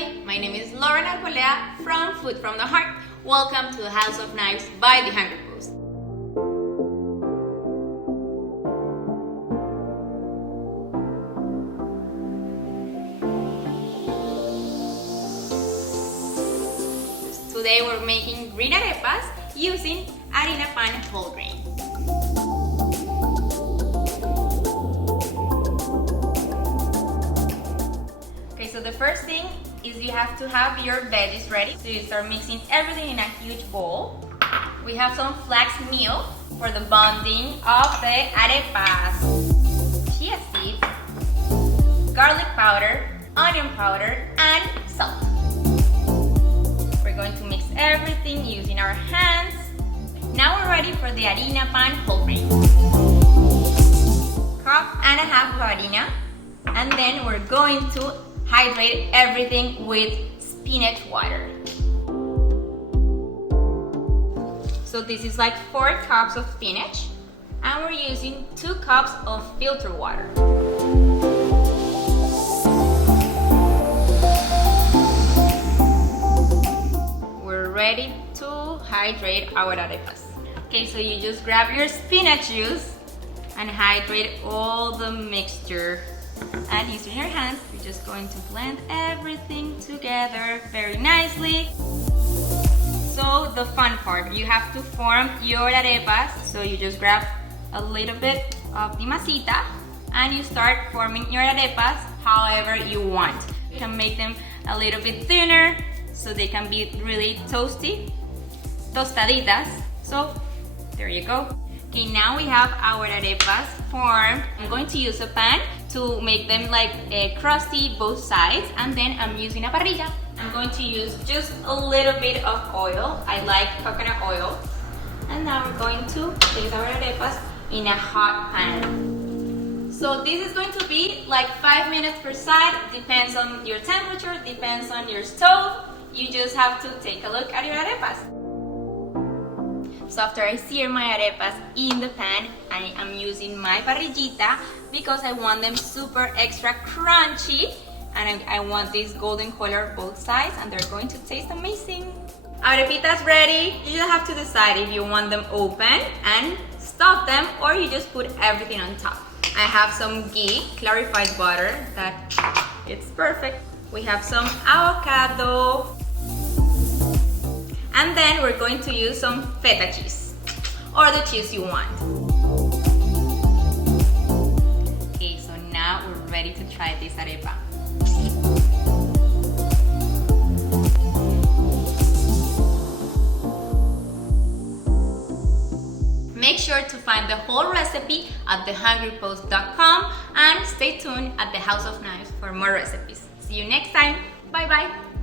everybody, my name is Arboleda from Food from the Heart. Welcome to the House of Knives by the Hungry Post. Today we're making green arepas using Harina P.A.N whole grain. So the first thing is you have to have your veggies ready. So you start mixing everything in a huge bowl. We have some flax meal for the bonding of the arepas, chia seeds, garlic powder, onion powder, and salt. We're going to mix everything using our hands. Now we're ready for the Harina P.A.N whole grain. Cup and a half of harina, and then we're going to hydrate everything with spinach water. So this is like 4 cups of spinach, and we're using 2 cups of filtered water. We're ready to hydrate our arepas. Okay, so you just grab your spinach juice and hydrate all the mixture. And using your hands, you're just going to blend everything together very nicely. So the fun part, you have to form your arepas. So you just grab a little bit of the masita and you start forming your arepas however you want. You can make them a little bit thinner so they can be really toasty, tostaditas. So there you go. Okay, now we have our arepas formed. I'm going to use a pan to make them like crusty both sides, and then I'm using a parrilla. I'm going to use just a little bit of oil. I like coconut oil. And now we're going to place our arepas in a hot pan. So this is going to be like 5 minutes per side. Depends on your temperature, depends on your stove. You just have to take a look at your arepas. So after I sear my arepas in the pan, I am using my parrillita because I want them super extra crunchy, and I want this golden color both sides, and they're going to taste amazing. Arepitas ready. You just have to decide if you want them open and stuff them, or you just put everything on top. I have some ghee, clarified butter, that it's perfect. We have some avocado. And then we're going to use some feta cheese, or the cheese you want. Okay, so now we're ready to try this arepa. Make sure to find the whole recipe at thehungrypost.com and stay tuned at the House of Knives for more recipes. See you next time. Bye bye.